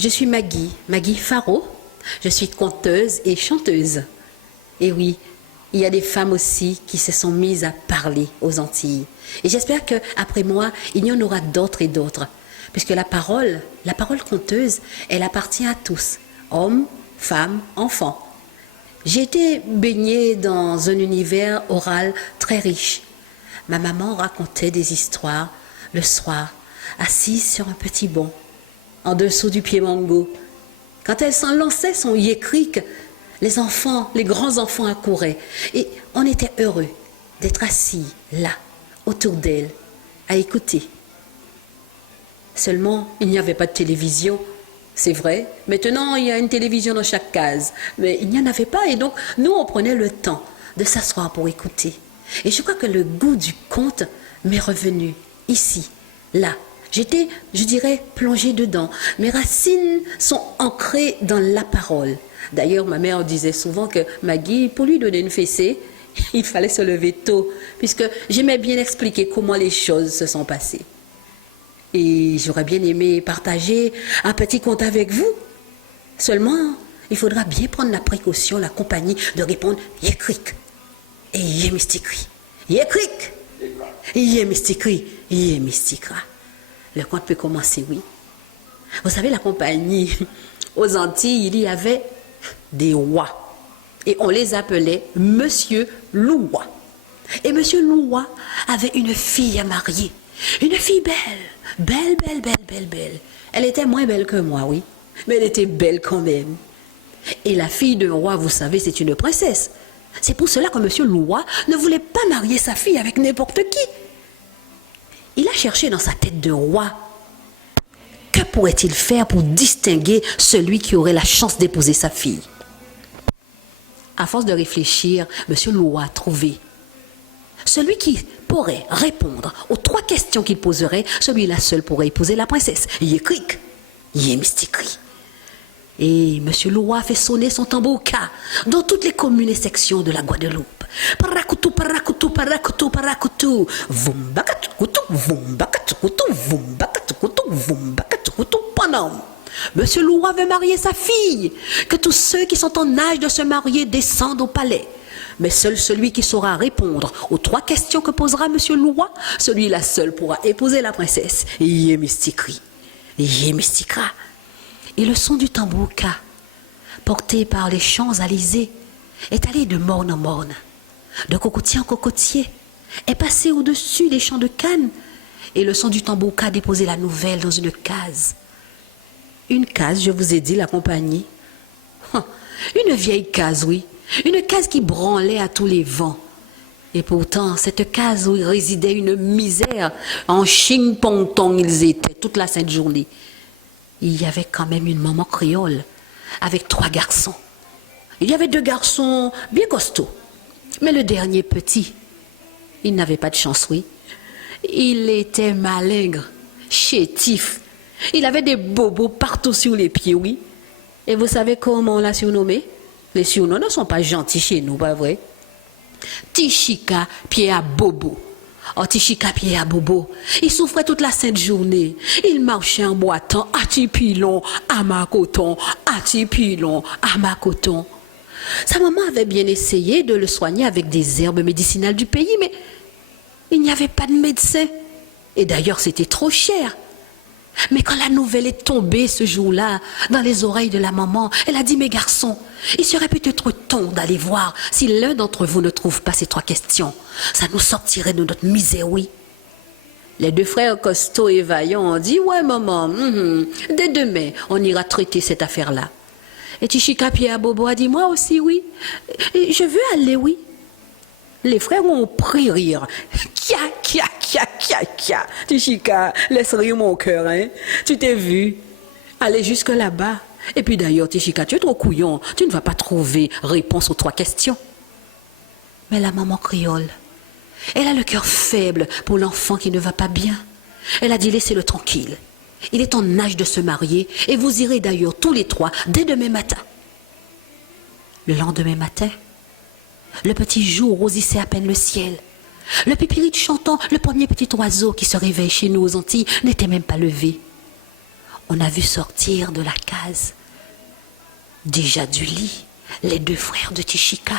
Je suis Maggie, Maggie Faro. Je suis conteuse et chanteuse. Et oui, il y a des femmes aussi qui se sont mises à parler aux Antilles. Et j'espère qu'après moi, il y en aura d'autres et d'autres. Puisque la parole conteuse, elle appartient à tous, hommes, femmes, enfants. J'ai été baignée dans un univers oral très riche. Ma maman racontait des histoires le soir, assise sur un petit banc, en dessous du pied mango. Quand elle s'en lançait son yécric, les enfants, les grands-enfants accouraient. Et on était heureux d'être assis là, autour d'elle, à écouter. Seulement, il n'y avait pas de télévision. C'est vrai, maintenant il y a une télévision dans chaque case. Mais il n'y en avait pas et donc nous on prenait le temps de s'asseoir pour écouter. Et je crois que le goût du conte m'est revenu ici, là. J'étais, je dirais, plongée dedans. Mes racines sont ancrées dans la parole. D'ailleurs, ma mère disait souvent que Maggie, pour lui donner une fessée, il fallait se lever tôt, puisque j'aimais bien expliquer comment les choses se sont passées. Et j'aurais bien aimé partager un petit conte avec vous. Seulement, il faudra bien prendre la précaution, la compagnie, de répondre « Yécric » et « Yémistikri ». Yécric, Yémistikri, Yémistikra. Le conte peut commencer, oui. Vous savez, la compagnie, aux Antilles, il y avait des rois. Et on les appelait Monsieur Louwa. Et Monsieur Louwa avait une fille à marier. Une fille belle. Belle, belle, belle, belle, belle. Elle était moins belle que moi, oui. Mais elle était belle quand même. Et la fille d'un roi, vous savez, c'est une princesse. C'est pour cela que Monsieur Louwa ne voulait pas marier sa fille avec n'importe qui. Il a cherché dans sa tête de roi. Que pourrait-il faire pour distinguer celui qui aurait la chance d'épouser sa fille? À force de réfléchir, Monsieur Louwa a trouvé. Celui qui pourrait répondre aux 3 questions qu'il poserait, celui-là seul pourrait épouser la princesse. Yécric, Yémistikri. Et Monsieur Louwa a fait sonner son tambourka dans toutes les communes et sections de la Guadeloupe. Parakoutou, parakoutou, parakoutou, parakoutou. Vumbakatoukou, vumbakatoukou, vumbakatoukou, vumbakatoukou, panam. Monsieur Louwa veut marier sa fille. Que tous ceux qui sont en âge de se marier descendent au palais. Mais seul celui qui saura répondre aux 3 questions que posera Monsieur Louwa, celui-là seul pourra épouser la princesse. Yémistikri, Yémistikra. Et le son du tambourka, porté par les Champs-Élysées, est allé de morne en morne, de cocotier en cocotier, est passé au-dessus des champs de canne, et le son du tambourka a déposé la nouvelle dans une case. Une case, je vous ai dit, la compagnie. Une vieille case, oui. Une case qui branlait à tous les vents. Et pourtant, cette case où résidait une misère, en ching-pong-tong ils étaient toute la sainte journée. Il y avait quand même une maman créole avec 3 garçons. Il y avait 2 garçons bien costauds. Mais le dernier petit, il n'avait pas de chance, oui. Il était malingre, chétif. Il avait des bobos partout sur les pieds, oui. Et vous savez comment on l'a surnommé? Les surnoms ne sont pas gentils chez nous, pas vrai? Tichika, pied à bobo. Oh, Tichika, pied à bobo. Il souffrait toute la sainte journée. Il marchait en boitant, à tipilon, à ma coton, à tipilon, à ma coton. Sa maman avait bien essayé de le soigner avec des herbes médicinales du pays, mais il n'y avait pas de médecin. Et d'ailleurs, c'était trop cher. Mais quand la nouvelle est tombée ce jour-là dans les oreilles de la maman, elle a dit: mes garçons, il serait peut-être temps d'aller voir si l'un d'entre vous ne trouve pas ces 3 questions. Ça nous sortirait de notre misère, oui. Les 2 frères costauds et vaillants ont dit: ouais maman, dès demain on ira traiter cette affaire-là. Et Tichika Pierre Bobo a dit: moi aussi, oui, je veux aller, oui. Les frères ont pris rire. Kia, kia, kia, kia, kia. Tichika, laisse rire mon cœur, hein. Tu t'es vu aller jusque là-bas. Et puis d'ailleurs, Tichika, tu es trop couillon. Tu ne vas pas trouver réponse aux 3 questions. Mais la maman créole, elle a le cœur faible pour l'enfant qui ne va pas bien. Elle a dit: laissez-le tranquille. Il est en âge de se marier et vous irez d'ailleurs tous les 3 dès demain matin. Le lendemain matin, le petit jour rosissait à peine le ciel. Le pépérite chantant, le premier petit oiseau qui se réveille chez nous aux Antilles, n'était même pas levé. on a vu sortir de la case, déjà du lit, les deux frères de Tichika.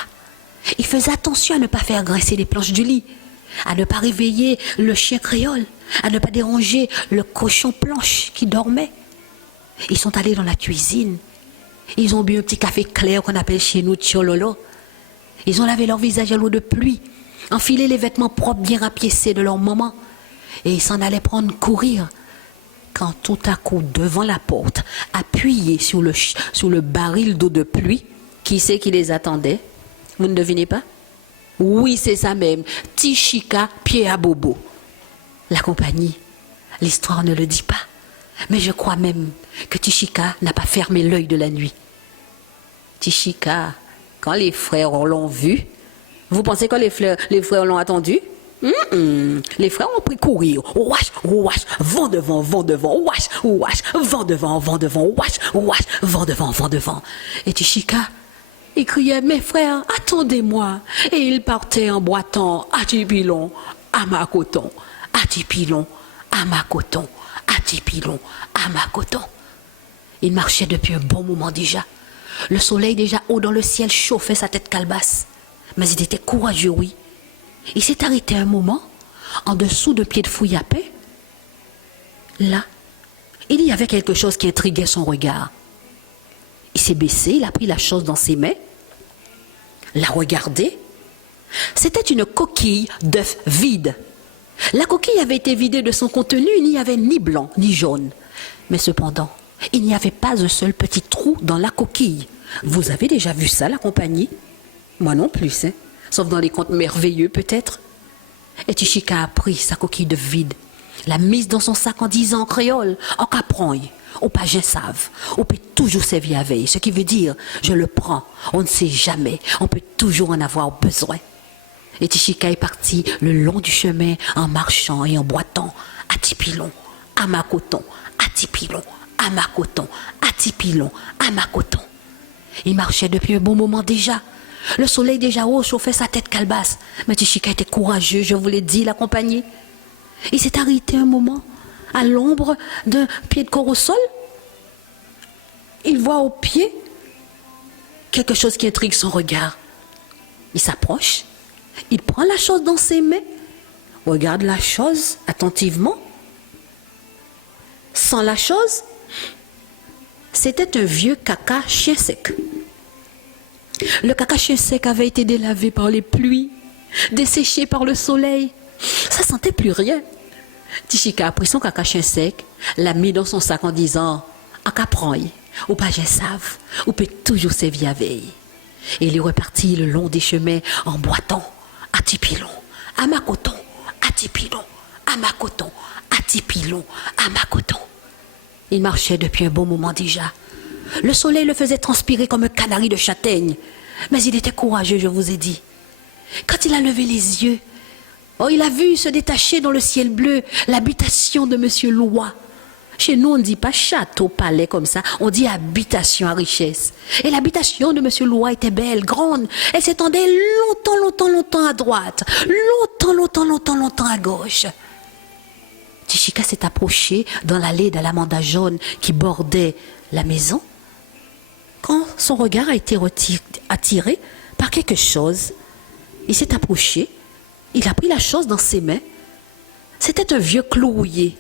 Ils faisaient attention à ne pas faire grincer les planches du lit, à ne pas réveiller le chien créole, à ne pas déranger le cochon planche qui dormait. Ils sont allés dans la cuisine. Ils ont bu un petit café clair qu'on appelle chez nous tchololo. Ils ont lavé leur visage à l'eau de pluie, enfilé les vêtements propres bien rapiécés de leur maman. Et ils s'en allaient prendre courir. Quand tout à coup, devant la porte, appuyé sur le baril d'eau de pluie, qui c'est qui les attendait? Vous ne devinez pas? Oui, c'est ça même. Tichika, pied à bobo. La compagnie, l'histoire ne le dit pas. Mais je crois même que Tichika n'a pas fermé l'œil de la nuit. Tichika, quand les frères l'ont vu, vous pensez que les frères l'ont attendu? Les frères ont pris courir. Ouach, ouach, vent devant, ouach, ouach, vent devant, ouach, ouach, vent devant. Et Tichika, il criait, mes frères, attendez-moi. Et il partait en boitant, atipilon, à ma coton, atipilon, à ma coton, atipilon, à ma coton. Il marchait depuis un bon moment déjà. Le soleil déjà haut dans le ciel chauffait sa tête calebasse. Mais il était courageux, oui. Il s'est arrêté un moment, en dessous de pied de fouillapé. Là, il y avait quelque chose qui intriguait son regard. Il s'est baissé, il a pris la chose dans ses mains, l'a regardé. C'était une coquille d'œuf vide. La coquille avait été vidée de son contenu, il n'y avait ni blanc ni jaune. Mais cependant, il n'y avait pas un seul petit trou dans la coquille. Vous avez déjà vu ça, la compagnie? Moi non plus, hein? Sauf dans les contes merveilleux peut-être. Et Tichika a pris sa coquille de vide, l'a mise dans son sac en disant en créole, en caprogne, au pagin savent, on peut toujours servir à veille, ce qui veut dire, je le prends, on ne sait jamais, on peut toujours en avoir besoin. Et Tichika est parti le long du chemin en marchant et en boitant, à tipilon, à ma coton, à tipilon, à ma coton, à tipilon, à ma coton. Il marchait depuis un bon moment déjà. Le soleil déjà haut chauffait sa tête calebasse. Mais Tichika était courageux, je vous l'ai dit, la compagnie. Il s'est arrêté un moment, à l'ombre d'un pied de corps au sol. Il voit au pied quelque chose qui intrigue son regard. Il s'approche, il prend la chose dans ses mains, regarde la chose attentivement. Sans la chose, c'était un vieux caca chien sec. Le caca chien sec avait été délavé par les pluies, desséché par le soleil. Ça sentait plus rien. Tichika a pris son caca chien sec, l'a mis dans son sac en disant « En caprogne, ou pas je savent, ou peut toujours servir à veille. » Et il est reparti le long des chemins en boitant à tipilon, à ma coton, à tipilon, à ma coton, à tipilon, à ma coton. Il marchait depuis un bon moment déjà. Le soleil le faisait transpirer comme un canari de châtaigne. Mais il était courageux, je vous ai dit. Quand il a levé les yeux, il a vu se détacher dans le ciel bleu l'habitation de Monsieur Loua. Chez nous, on ne dit pas château, palais comme ça, on dit habitation à richesse. Et l'habitation de Monsieur Loua était belle, grande. Elle s'étendait longtemps à droite, longtemps à gauche. Tichika s'est approché dans l'allée d'alamanda jaune qui bordait la maison. Quand son regard a été attiré par quelque chose, il s'est approché, il a pris la chose dans ses mains. C'était un vieux clou rouillé.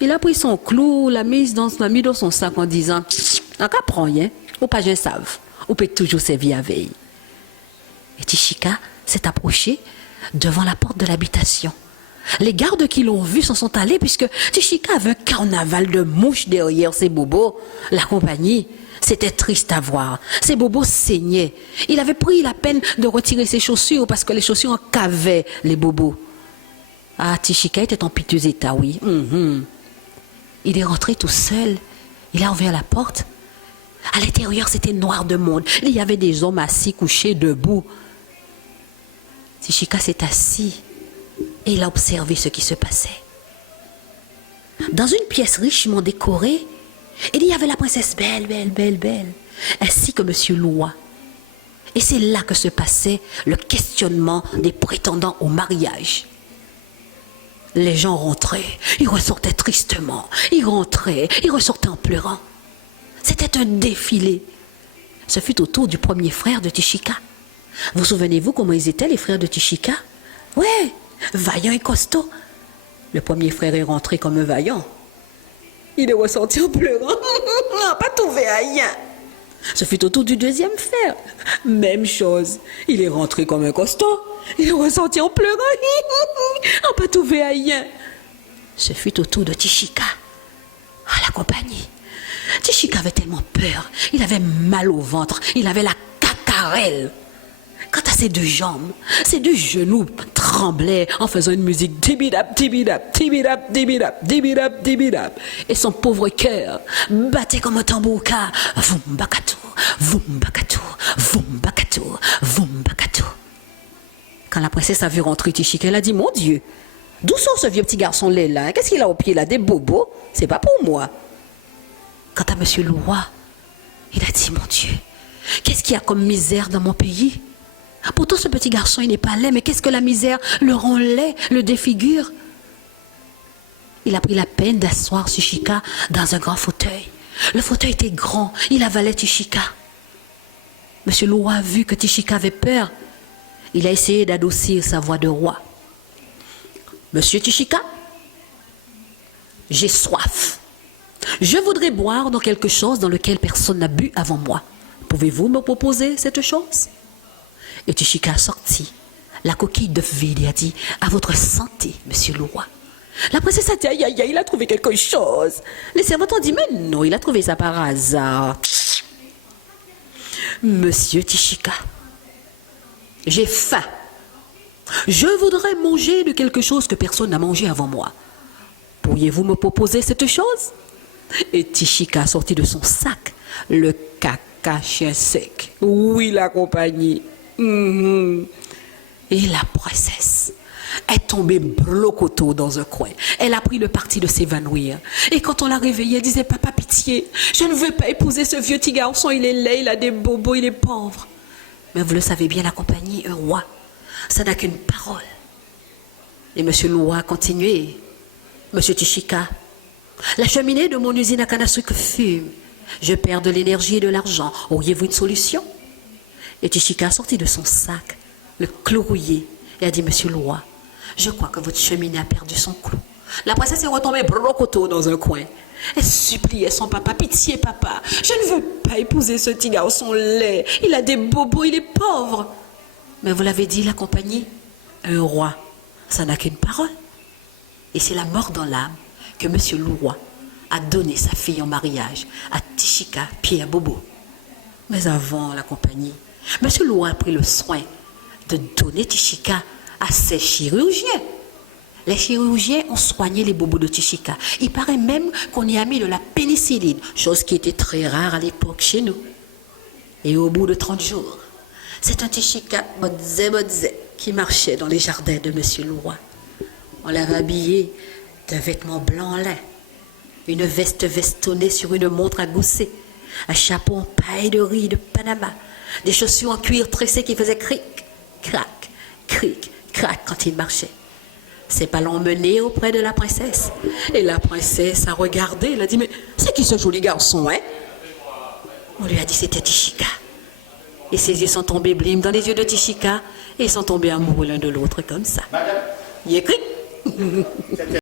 Il a pris son clou, l'a mis dans son sac en disant « En cas prends rien, ou pas je savent, ou peut toujours servir à veille. » Et Tichika s'est approché devant la porte de l'habitation. Les gardes qui l'ont vu s'en sont allés puisque Tichika avait un carnaval de mouches derrière ses bobos. La compagnie, c'était triste à voir. Ses bobos saignaient. Il avait pris la peine de retirer ses chaussures parce que les chaussures en cavaient les bobos. Ah, Tichika était en piteux état, oui. Il est rentré tout seul. Il a ouvert la porte. À l'intérieur, c'était noir de monde. Il y avait des hommes assis, couchés, debout. Tichika s'est assis. Et il a observé ce qui se passait. Dans une pièce richement décorée, il y avait la princesse belle, ainsi que Monsieur Loua. Et c'est là que se passait le questionnement des prétendants au mariage. Les gens rentraient, ils ressortaient tristement, ils rentraient, ils ressortaient en pleurant. C'était un défilé. Ce fut au tour du premier frère de Tishika. Vous souvenez-vous comment ils étaient, les frères de Tishika? Ouais, vaillants et costauds. Le premier frère est rentré comme un vaillant. Il est ressorti en pleurant. On n'a pas trouvé rien. Ce fut au tour du deuxième frère. Même chose. Il est rentré comme un costaud. Il est ressorti en pleurant. On n'a pas trouvé rien. Ce fut au tour de Tishika. À la compagnie. Tishika avait tellement peur. Il avait mal au ventre. Il avait la cacarelle. Quant à ses deux jambes, ses deux genoux tremblaient en faisant une musique tibidap, tibidap, tibidap, tibidap, tibidap, tibidap. Et son pauvre cœur battait comme un tambouka. Vumbakato, vumbakato, vumbakato, vumbakato. Quand la princesse a vu rentrer Tishika, elle a dit, mon Dieu, d'où sort ce vieux petit garçon là? Qu'est-ce qu'il a au pied là? Des bobos? C'est pas pour moi. Quant à monsieur le roi, il a dit, mon Dieu, qu'est-ce qu'il y a comme misère dans mon pays? Pourtant, ce petit garçon, il n'est pas laid, mais qu'est-ce que la misère le rend laid, le défigure? Il a pris la peine d'asseoir Tishika dans un grand fauteuil. Le fauteuil était grand, il avalait Tishika. Monsieur le roi a vu que Tishika avait peur. Il a essayé d'adoucir sa voix de roi. Monsieur Tishika, j'ai soif. Je voudrais boire dans quelque chose dans lequel personne n'a bu avant moi. Pouvez-vous me proposer cette chose? Et Tishika a sorti la coquille de vide et a dit, à votre santé, monsieur le roi. La princesse a dit, aïe, aïe, aïe, il a trouvé quelque chose. Les servantes ont dit, mais non, il a trouvé ça par hasard. Monsieur Tishika, j'ai faim. Je voudrais manger de quelque chose que personne n'a mangé avant moi. Pourriez-vous me proposer cette chose? Et Tishika a sorti de son sac le caca chien sec. Oui, la compagnie. Et la princesse est tombée blocoto dans un coin. Elle a pris le parti de s'évanouir. Et quand on l'a réveillée, elle disait, papa, pitié, je ne veux pas épouser ce vieux petit garçon, il est laid, il a des bobos, il est pauvre. Mais vous le savez bien, la compagnie, un roi, ça n'a qu'une parole. Et monsieur le roi a continué. Monsieur Tishika, la cheminée de mon usine à canne à sucre fume. Je perds de l'énergie et de l'argent. Auriez-vous une solution? Et Tishika a sorti de son sac le clou rouillé et a dit, monsieur le roi, je crois que votre cheminée a perdu son clou. La princesse est retombée blocoto dans un coin. Elle suppliait son papa, pitié papa, je ne veux pas épouser ce petit garçon laid, il a des bobos, il est pauvre. Mais vous l'avez dit, la compagnie, un roi, ça n'a qu'une parole. Et c'est la mort dans l'âme que monsieur le roi a donné sa fille en mariage à Tishika Pierre Bobo. Mais avant la compagnie, monsieur le roi a pris le soin de donner Tishika à ses chirurgiens. Les chirurgiens ont soigné les bobos de Tishika. Il paraît même qu'on y a mis de la pénicilline, chose qui était très rare à l'époque chez nous. Et au bout de 30 jours, c'est un Tishika bodze qui marchait dans les jardins de monsieur le roi. On l'avait habillé d'un vêtement blanc en lin, une veste vestonnée sur une montre à gousset, un chapeau en paille de riz de Panama, des chaussures en cuir tressé qui faisaient cric, crac, cric, crac quand il marchait. Ses pas l'ont mené auprès de la princesse. Et la princesse a regardé, elle a dit, mais c'est qui ce joli garçon, hein? On lui a dit, c'était Tishika. Et ses yeux sont tombés blim dans les yeux de Tishika et ils sont tombés amoureux l'un de l'autre comme ça. Il écrit.